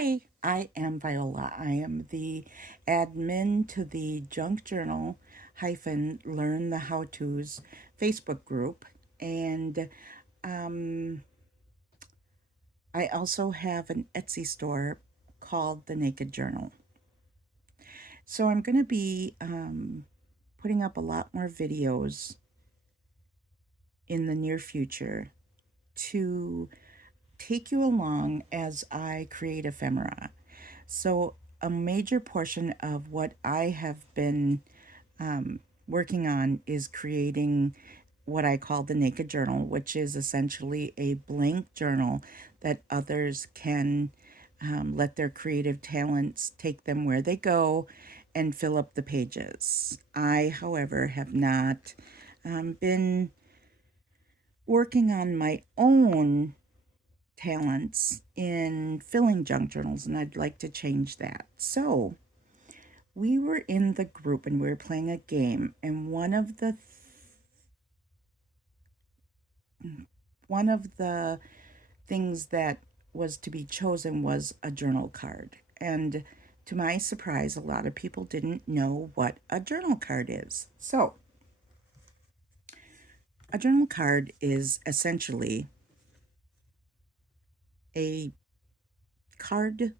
Hi, I am Viola. I am the admin to the Junk Journal Learn the How To's Facebook group, and um, I also have an Etsy store called The Naked Journal. So I'm going to be putting up a lot more videos in the near future to take you along as I create ephemera. So, a major portion of what I have been working on is creating what I call the Naked Journal, which is essentially a blank journal that others can let their creative talents take them where they go and fill up the pages. I, however, have not been working on my own talents in filling junk journals, and I'd like to change that. So, we were in the group and we were playing a game, and one of the things that was to be chosen was a journal card. And to my surprise, a lot of people didn't know what a journal card is. So, a journal card is essentially a card.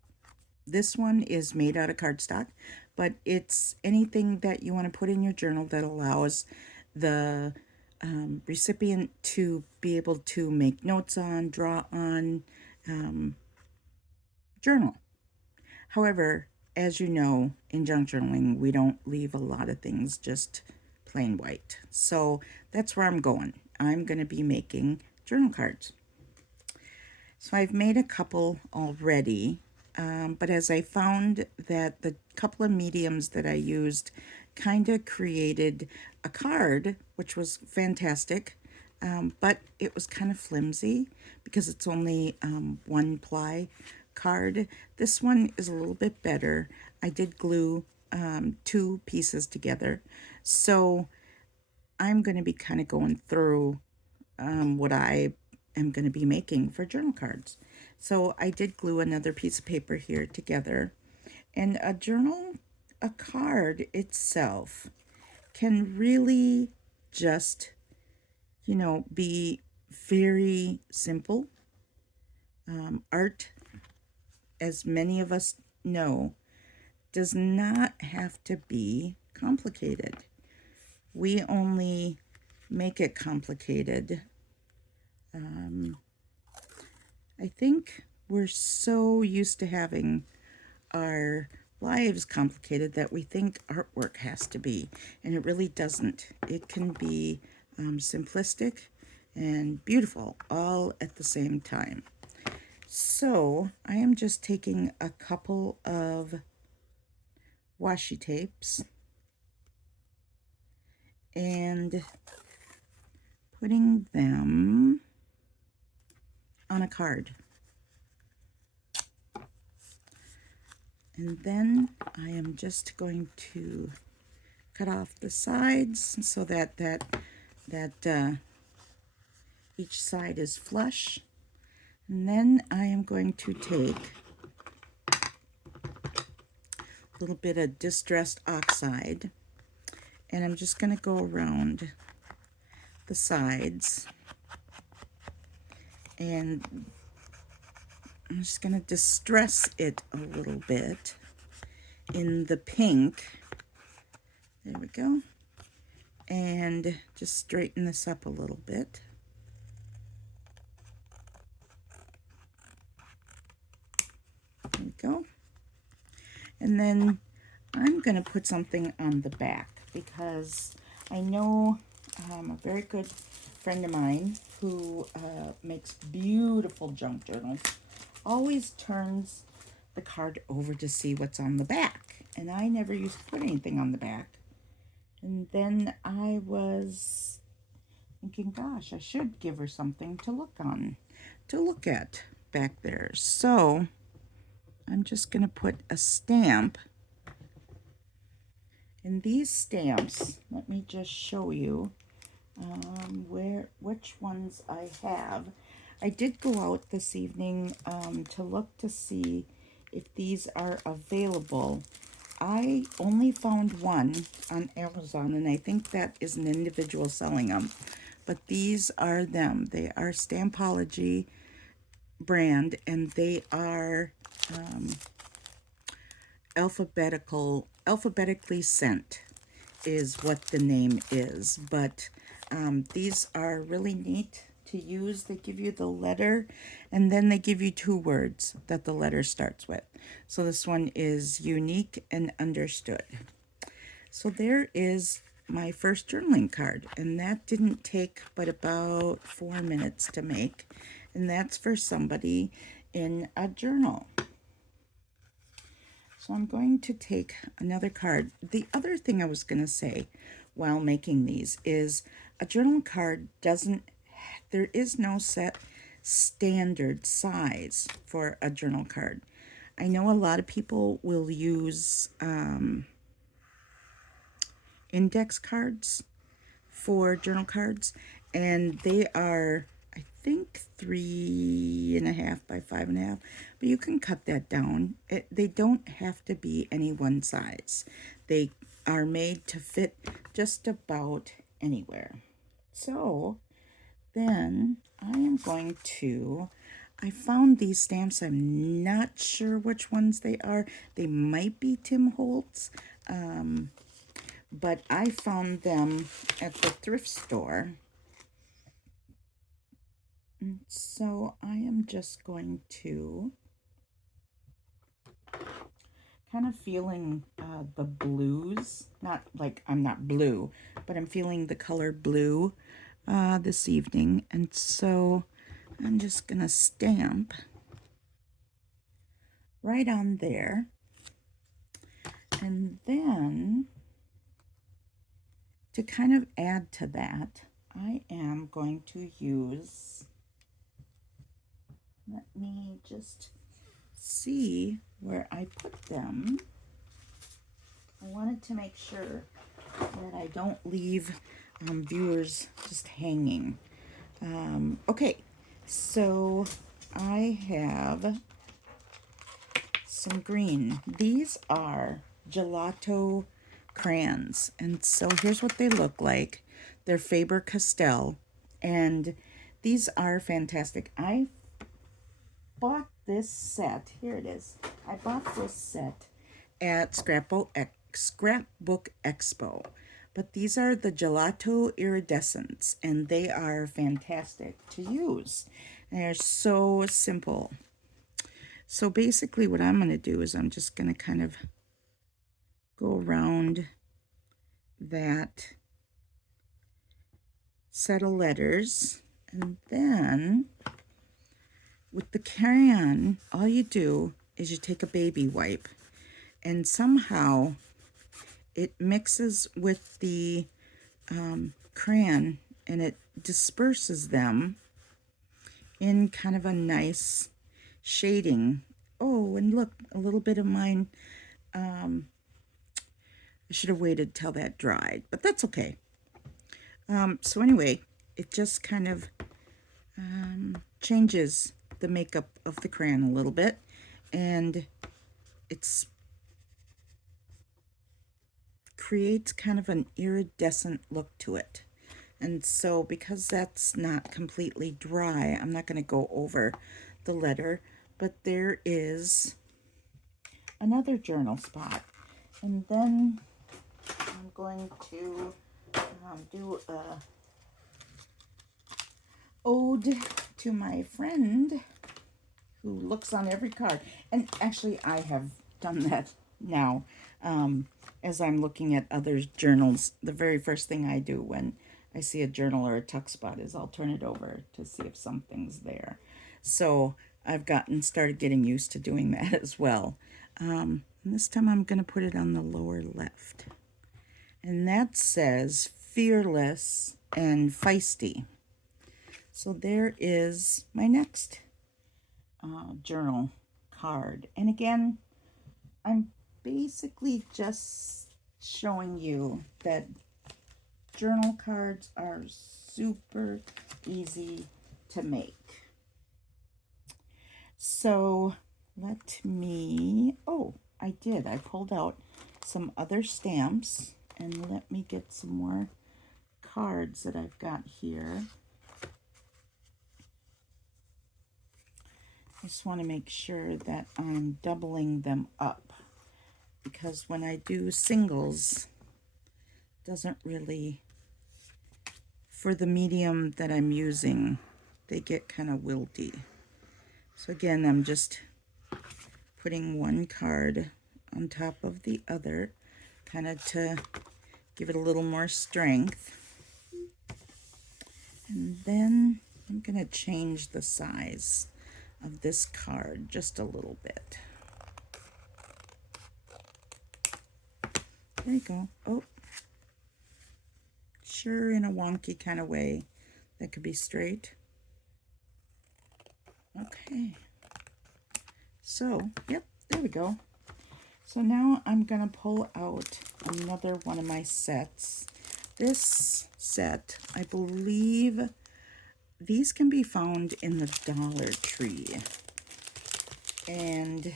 This one is made out of cardstock, but it's anything that you want to put in your journal that allows the recipient to be able to make notes on, draw on, journal. However, as you know, in junk journaling, we don't leave a lot of things just plain white. So that's where I'm going. I'm going to be making journal cards. So I've made a couple already, but as I found that the couple of mediums that I used kind of created a card, which was fantastic, but it was kind of flimsy because it's only one ply card. This one is a little bit better. I did glue two pieces together, so I'm going to be kind of going through what I am going to be making for journal cards. So I did glue another piece of paper here together, and a card itself can really just, be very simple. Art, as many of us know, does not have to be complicated. We only make it complicated. I think we're so used to having our lives complicated that we think artwork has to be, and it really doesn't. It can be simplistic and beautiful all at the same time. So I am just taking a couple of washi tapes and putting them on a card. And then I am just going to cut off the sides so that each side is flush. And then I am going to take a little bit of distressed oxide, and I'm just going to go around the sides, and I'm just going to distress it a little bit in the pink. There we go. And just straighten this up a little bit. There we go. And then I'm going to put something on the back because I know a very good friend of mine who makes beautiful junk journals always turns the card over to see what's on the back. And I never used to put anything on the back. And then I was thinking, gosh, I should give her something to look at back there. So I'm just going to put a stamp. And these stamps, let me just show you which ones I have. I did go out this evening to look to see if these are available. I only found one on Amazon, and I think that is an individual selling them. But these are them. They are Stampology brand, and they are alphabetically sent is what the name is. But these are really neat to use. They give you the letter, and then they give you 2 words that the letter starts with. So this one is unique and understood. So there is my first journaling card, and that didn't take but about 4 minutes to make, and that's for somebody in a journal. So I'm going to take another card. The other thing I was going to say while making these is a journal card there is no set standard size for a journal card. I know a lot of people will use index cards for journal cards, and they are, I think, 3.5 by 5.5, but you can cut that down. They don't have to be any one size. They are made to fit just about anywhere. So then I am going to, I found these stamps. I'm not sure which ones they are. They might be Tim Holtz, but I found them at the thrift store. And so I am just going to kind of feeling the blues. Not like I'm not blue, but I'm feeling the color blue this evening. And so I'm just going to stamp right on there. And then to kind of add to that, I am going to use, let me just see where I put them. I wanted to make sure that I don't leave viewers just hanging. Okay, so I have some green. These are gelato crayons, and so here's what they look like. They're Faber-Castell, and these are fantastic. I bought this set. Here it is. I bought this set at Scrapbook Expo. But these are the gelato iridescents, and they are fantastic to use. They're so simple. So basically what I'm going to do is I'm just going to kind of go around that set of letters, and then with the crayon, all you do is you take a baby wipe, and somehow it mixes with the crayon, and it disperses them in kind of a nice shading. Oh, and look, a little bit of mine. I should have waited till that dried, but that's okay. So anyway, it just kind of changes the makeup of the crayon a little bit, and it's creates kind of an iridescent look to it. And so because that's not completely dry, I'm not going to go over the letter, but there is another journal spot. And then I'm going to do a ode to my friend who looks on every card. And actually, I have done that now. As I'm looking at other journals, the very first thing I do when I see a journal or a tuck spot is I'll turn it over to see if something's there. So I've started getting used to doing that as well. And this time I'm going to put it on the lower left. And that says fearless and feisty. So there is my next journal card. And again, I'm basically just showing you that journal cards are super easy to make. So let me, oh, I did. I pulled out some other stamps, and let me get some more cards that I've got here. I just want to make sure that I'm doubling them up, because when I do singles, it doesn't really, for the medium that I'm using, they get kind of wilty. So again, I'm just putting one card on top of the other, kind of to give it a little more strength. And then I'm going to change the size of this card just a little bit. There you go. Oh, sure, in a wonky kind of way. That could be straight. Okay. So, yep, there we go. So now I'm going to pull out another one of my sets. This set, I believe these can be found in the Dollar Tree. And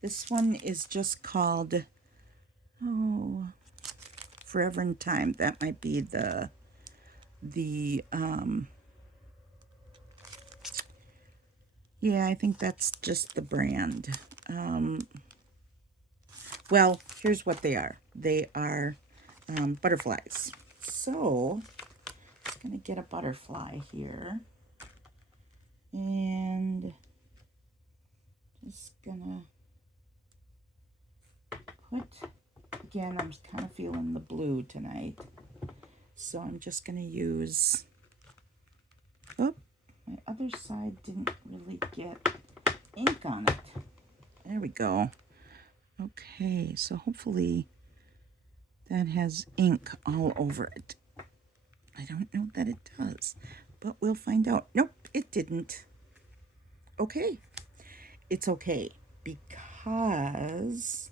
this one is just called, oh, Forever in Time. That might be the yeah, I think that's just the brand. Well, here's what they are. They are butterflies. So, I'm going to get a butterfly here. And just going to put, again, I'm kind of feeling the blue tonight. So I'm just going to use, oh, my other side didn't really get ink on it. There we go. Okay, so hopefully that has ink all over it. I don't know that it does, but we'll find out. Nope, it didn't. Okay, it's okay, because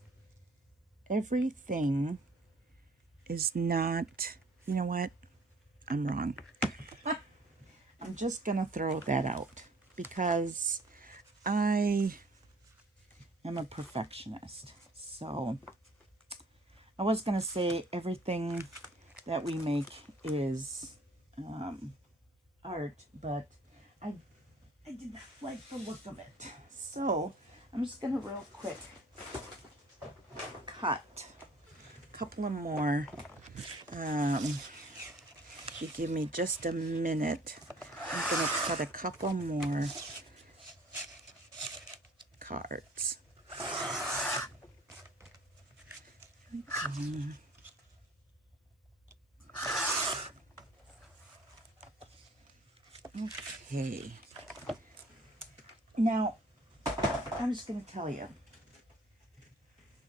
everything is not, you know what? I'm wrong. I'm just gonna throw that out because I am a perfectionist. So I was gonna say everything that we make is art, but I did not like the look of it. So I'm just gonna real quick cut a couple of more. If you give me just a minute, I'm gonna cut a couple more cards. Okay. Now, I'm just going to tell you,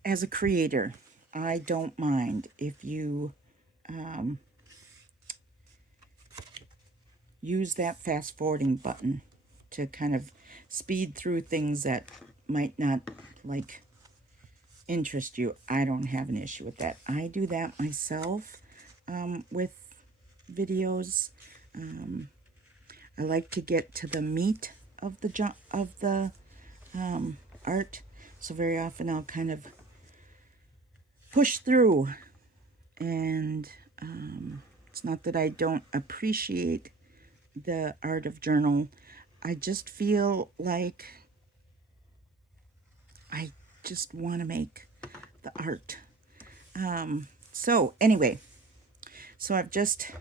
as a creator, I don't mind if you use that fast forwarding button to kind of speed through things that might not like interest you. I don't have an issue with that. I do that myself with videos. I like to get to the meat of the art, so very often I'll kind of push through, and it's not that I don't appreciate the art of journal. I just feel like I just want to make the art. So anyway, so I've just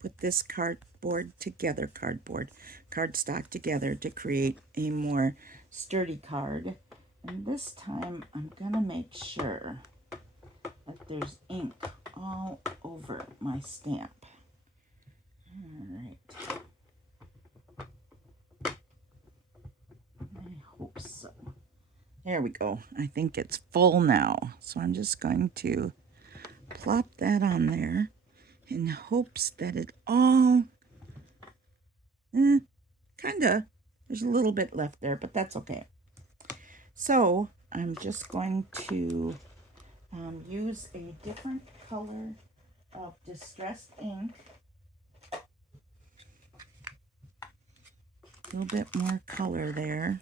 put this cardstock together to create a more sturdy card. And this time I'm gonna make sure that there's ink all over my stamp. All right. I hope so. There we go. I think it's full now. So I'm just going to plop that on there in hopes that it all, kinda, there's a little bit left there, but that's okay. So I'm just going to use a different color of distressed ink. little bit more color there.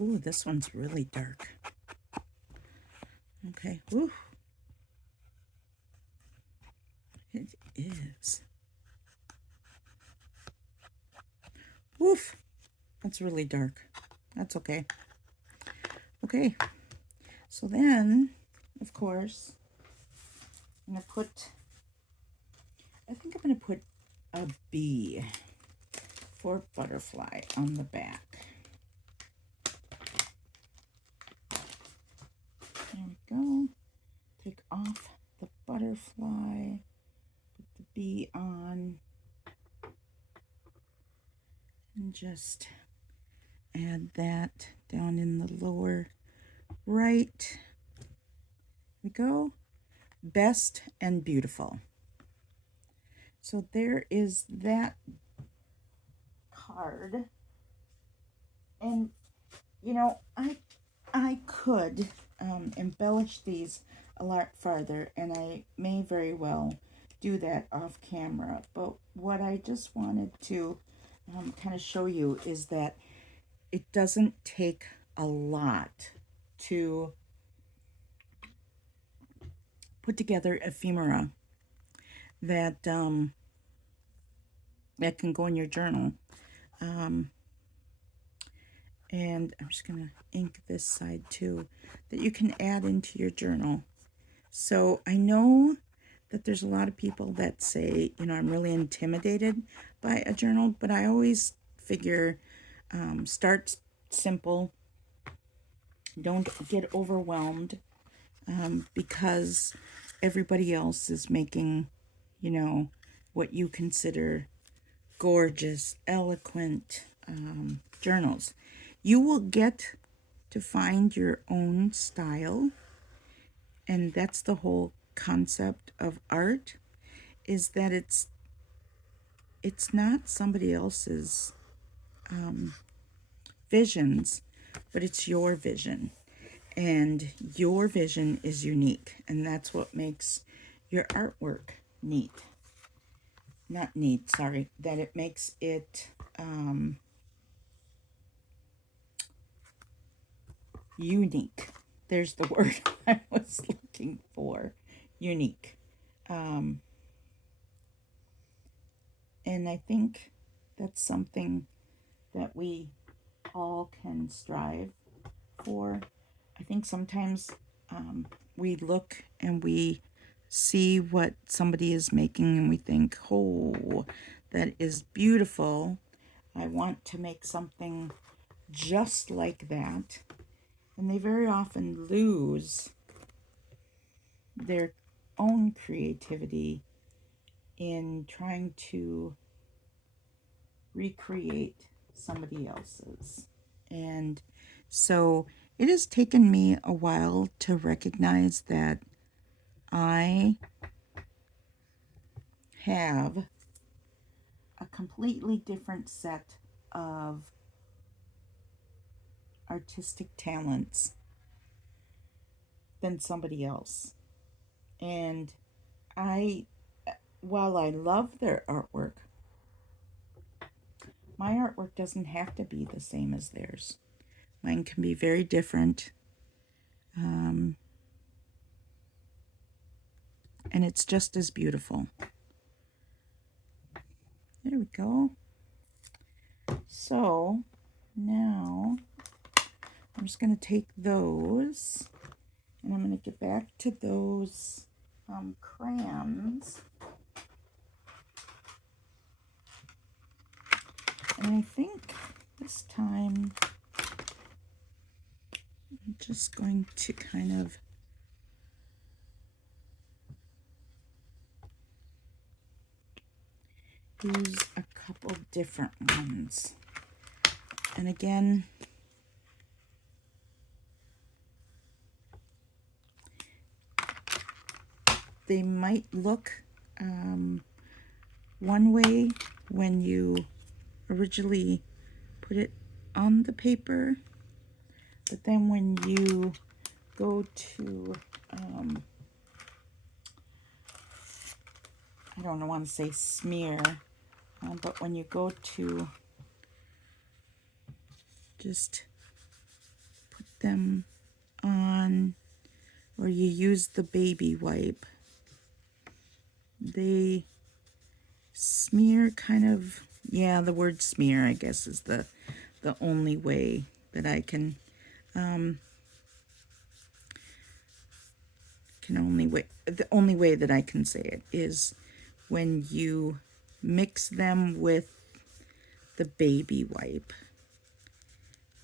Ooh, this one's really dark. Okay, ooh. It is. Woof. That's really dark. That's okay. Okay. So then, of course, I'm going to put, I think I'm going to put a bee for butterfly on the back. There we go. Take off the butterfly, put the bee on, and just add that down in the lower right. There we go. Best and beautiful. So there is that card. And you know, I could embellish these a lot farther, and I may very well do that off camera. But what I just wanted to kind of show you is that it doesn't take a lot to put together ephemera that that can go in your journal. And I'm just going to ink this side too, that you can add into your journal. So I know that there's a lot of people that say, you know, I'm really intimidated by a journal, but I always figure start simple. Don't get overwhelmed because everybody else is making, you know, what you consider gorgeous, eloquent journals. You will get to find your own style, and that's the whole concept of art, is that it's not somebody else's visions, but it's your vision, and your vision is unique, and that's what makes your artwork neat. Not neat, sorry, that it makes it unique. There's the word I was looking for. Unique. And I think that's something that we all can strive for. I think sometimes we look and we see what somebody is making and we think, oh, that is beautiful. I want to make something just like that. And they very often lose their own creativity in trying to recreate somebody else's. And so it has taken me a while to recognize that I have a completely different set of artistic talents than somebody else. And while I love their artwork, my artwork doesn't have to be the same as theirs. Mine can be very different. And it's just as beautiful. There we go. So now I'm just going to take those and I'm going to get back to those crayons. And I think this time I'm just going to kind of use a couple different ones. And again, they might look one way when you originally put it on the paper, but then when you go to I don't want to say smear, but when you go to just put them on, or you use the baby wipe, they smear kind of, yeah, the word smear, I guess, is the only way that I the only way that I can say it is when you mix them with the baby wipe,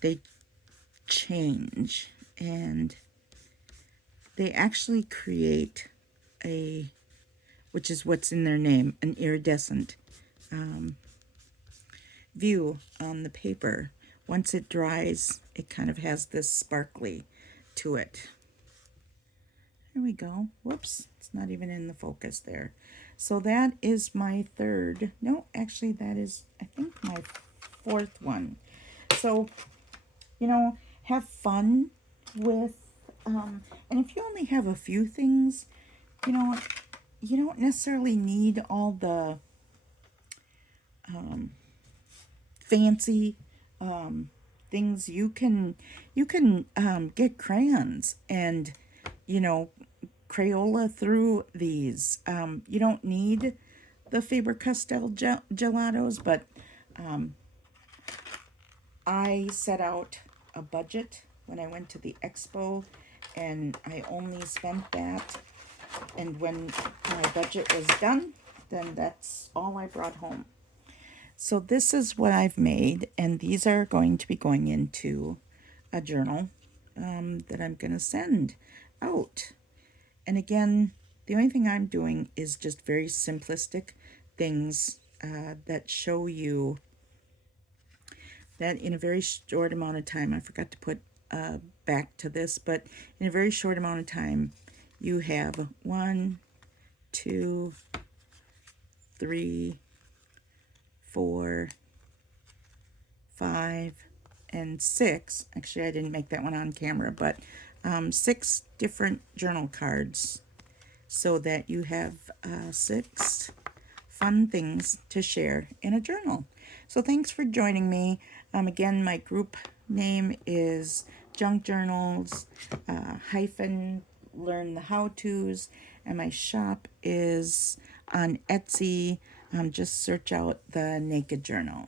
they change, and they actually create a, which is what's in their name, an iridescent view on the paper. Once it dries, it kind of has this sparkly to it. There we go. Whoops, it's not even in the focus there. So that is my third. No, actually that is, I think, my fourth one. So, have fun with, and if you only have a few things, you don't necessarily need all the fancy things. You can get crayons and Crayola through these. You don't need the Faber-Castell gelatos, but I set out a budget when I went to the expo, and I only spent that. And when my budget was done, then that's all I brought home. So this is what I've made, and these are going to be going into a journal that I'm going to send out. And again, the only thing I'm doing is just very simplistic things that show you that in a very short amount of time, I forgot to put back to this, but in a very short amount of time, you have 1, 2, 3, 4, 5, and 6. Actually, I didn't make that one on camera, but 6 different journal cards so that you have 6 fun things to share in a journal. So thanks for joining me. Again, my group name is Junk Journals hyphen Learn the How-Tos, and my shop is on Etsy. Just search out the Naked Journal.